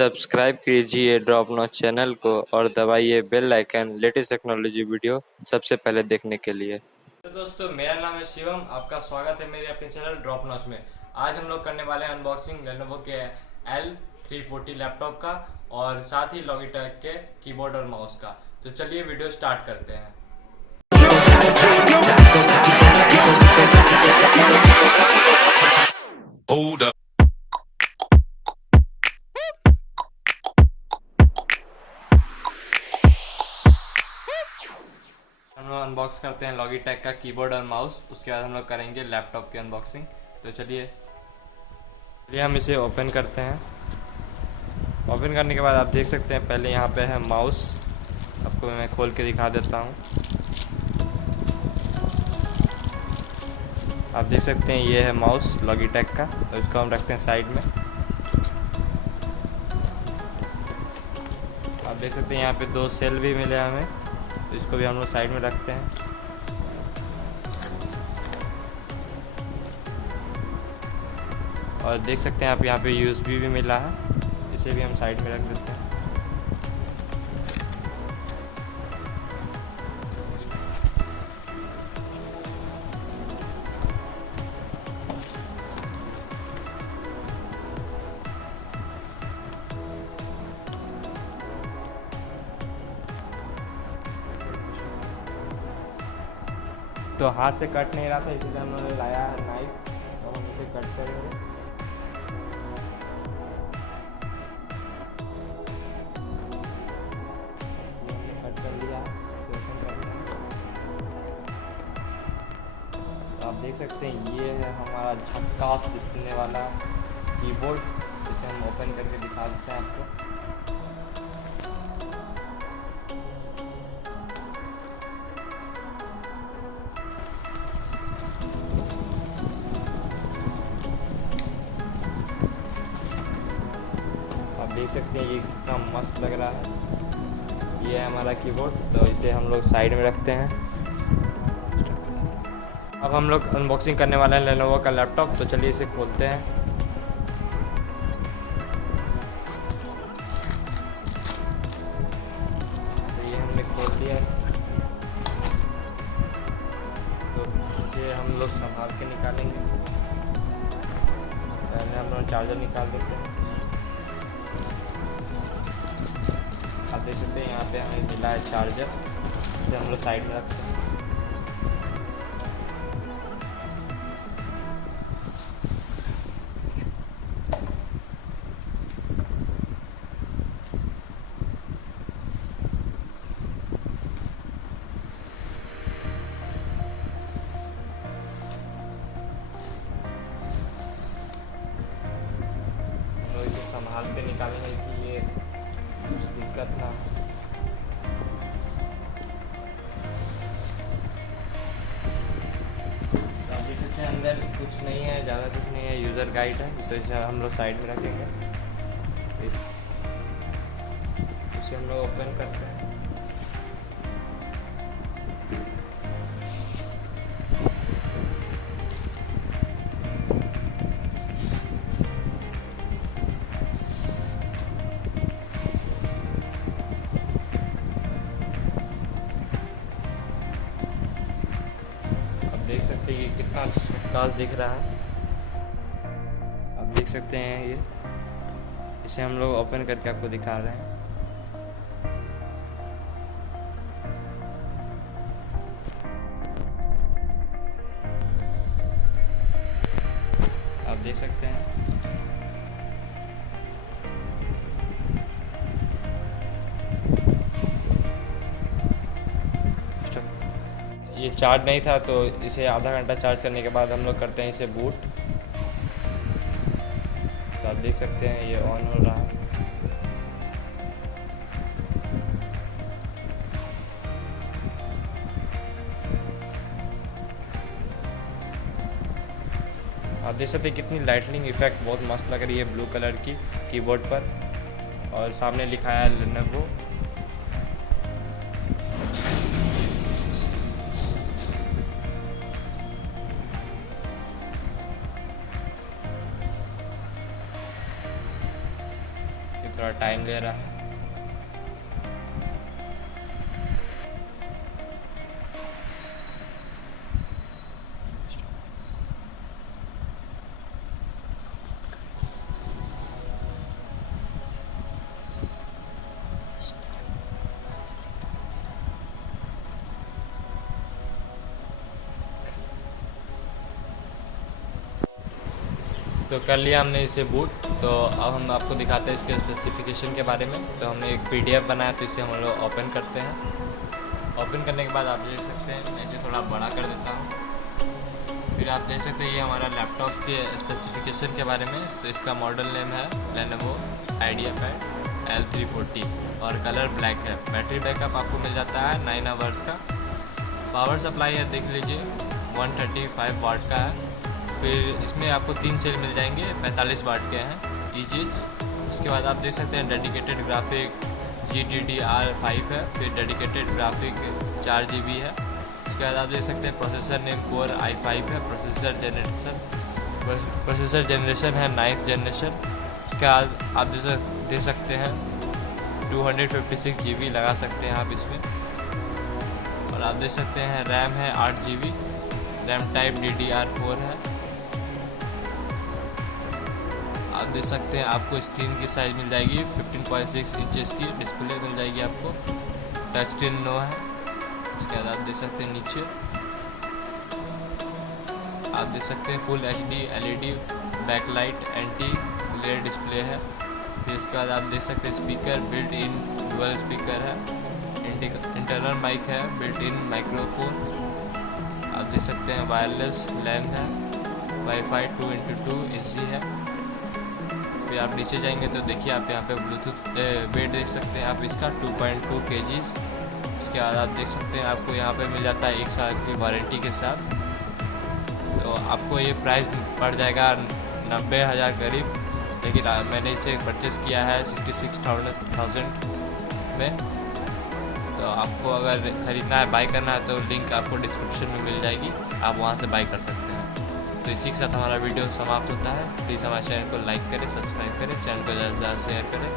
Subscribe कीजिए drop notch channel को और दबाइए bell icon latest technology video सबसे पहले देखने के लिए। तो दोस्तों, मेरा नाम है शिवम। आपका स्वागत है मेरे अपने चैनल ड्रॉप नॉच में। आज हम लोग करने वाले हैं अनबॉक्सिंग लेनोवो के L340 लैपटॉप का और साथ ही लॉगिटेक के कीबोर्ड और माउस का। तो चलिए वीडियो स्टार्ट करते हैं। Hold up. हम लोग अनबॉक्स करते हैं लॉगिटेक का कीबोर्ड और माउस, उसके बाद हम लोग करेंगे लैपटॉप की अनबॉक्सिंग। तो चलिए हम इसे ओपन करते हैं। ओपन करने के बाद आप देख सकते हैं पहले यहाँ पे है माउस। आपको मैं खोल के दिखा देता हूँ। आप देख सकते हैं ये है माउस लॉगिटेक का। तो इसको हम रखते हैं साइड में। आप देख सकते हैं यहाँ पे 2 सेल भी मिले हमें, तो इसको भी हम लोग साइड में रखते हैं। और देख सकते हैं आप यहाँ पे यूएसबी भी मिला है, इसे भी हम साइड में रख देते हैं। तो हाथ से कट नहीं रहा था, इसलिए हमने लाया है नाइफ। तो हम इसे कट करेंगे। हमने कट कर लिया। तो ओपन करते हैं। तो आप देख सकते हैं ये है हमारा झक्कास दिखने वाला कीबोर्ड, जिसे हम ओपन करके दिखा देते हैं आपको। आप देख सकते हैं ये कितना मस्त लग रहा है। ये है हमारा कीबोर्ड। तो इसे हम लोग साइड में रखते हैं। अब हम लोग अनबॉक्सिंग करने वाले हैं लेनोवो का लैपटॉप। तो चलिए इसे खोलते हैं। तो ये हमने खोल दिया। तो इसे हम लोग संभाल के निकालेंगे। पहले हम लोग चार्जर निकाल देते हैं। आप देख सकते हैं यहाँ पे हमें मिला है चार्जर, इसे हम लोग साइड में रखते हैं। हम लोग इसे संभाल के निकालेंगे कि ये कुछ दिक्कत ना हो। तो आप देख सकते हैं अंदर कुछ नहीं है, ज़्यादा कुछ नहीं है, यूज़र गाइड है। तो इसे हम लोग साइड में रखेंगे। इसे हम लोग ओपन करते हैं। देख सकते हैं ये कितना झक्कास दिख रहा है। आप देख सकते हैं ये, इसे हम लोग ओपन करके आपको दिखा रहे हैं। आप देख सकते हैं ये चार्ज नहीं था, तो इसे आधा घंटा चार्ज करने के बाद हम लोग करते हैं इसे बूट। तो आप देख सकते हैं ये ऑन हो रहा है। आप देख सकते हैं कितनी लाइटनिंग इफेक्ट बहुत मस्त लग रही है ब्लू कलर की कीबोर्ड पर। और सामने लिखा है लेनोवो। थोड़ा टाइम ले रहा है। तो कर लिया हमने इसे बूट। तो अब हम आपको दिखाते हैं इसके स्पेसिफिकेशन के बारे में। तो हमने एक पीडीएफ बनाया, तो इसे हम लोग ओपन करते हैं। ओपन करने के बाद आप देख सकते हैं, मैं इसे थोड़ा बड़ा कर देता हूँ। फिर आप देख सकते हैं ये हमारा लैपटॉप के स्पेसिफिकेशन के बारे में। तो इसका मॉडल नेम है Lenovo ideapad L340 और कलर ब्लैक है। बैटरी बैकअप आपको मिल जाता है 9 आवर्स का। पावर सप्लाई है, देख लीजिए 135 वाट का है। फिर इसमें आपको 3 सेल मिल जाएंगे, 45 वाट के हैं ये चीज़। उसके बाद आप देख सकते हैं डेडिकेटेड ग्राफिक GDDR5 है। फिर डेडिकेटेड ग्राफिक 4 GB है। उसके बाद आप देख सकते हैं प्रोसेसर नेम कोर i5 है। प्रोसेसर जनरेशन है 9th जनरेशन। उसके बाद आप दे सकते हैं 256 GB लगा सकते हैं आप इसमें। और आप देख सकते हैं रैम है 8 GB, रैम टाइप DDR4 है। आप देख सकते हैं आपको स्क्रीन की साइज़ मिल जाएगी 15.6 इंचेस की डिस्प्ले मिल जाएगी आपको। टच स्क्रीन नो है। उसके बाद आप देख सकते हैं नीचे आप देख सकते हैं full HD LED backlight anti glare display है। फिर इसके बाद आप देख सकते हैं speaker built in dual speaker है। इंटरनल माइक है, बिल्ट इन माइक्रोफोन। आप देख सकते हैं वायरलेस लैन है, वाईफाई 2x2 AC है। फिर आप नीचे जाएंगे तो देखिए आप यहाँ पे ब्लूटूथ वेट देख सकते हैं आप इसका 2.2 kg। उसके बाद आप देख सकते हैं आपको यहाँ पे मिल जाता है 1 साल की वारंटी के साथ। तो आपको ये प्राइस पड़ जाएगा 90,000 करीब, लेकिन मैंने इसे परचेस किया है 66,000 में। तो आपको अगर ख़रीदना है, बाई करना है, तो लिंक आपको डिस्क्रिप्शन में मिल जाएगी, आप वहाँ से बाई कर सकते हैं। तो इसी के साथ हमारा वीडियो समाप्त होता है। प्लीज़ हमारे चैनल को लाइक करें, सब्सक्राइब करें, चैनल को ज़्यादा से ज़्यादा शेयर करें।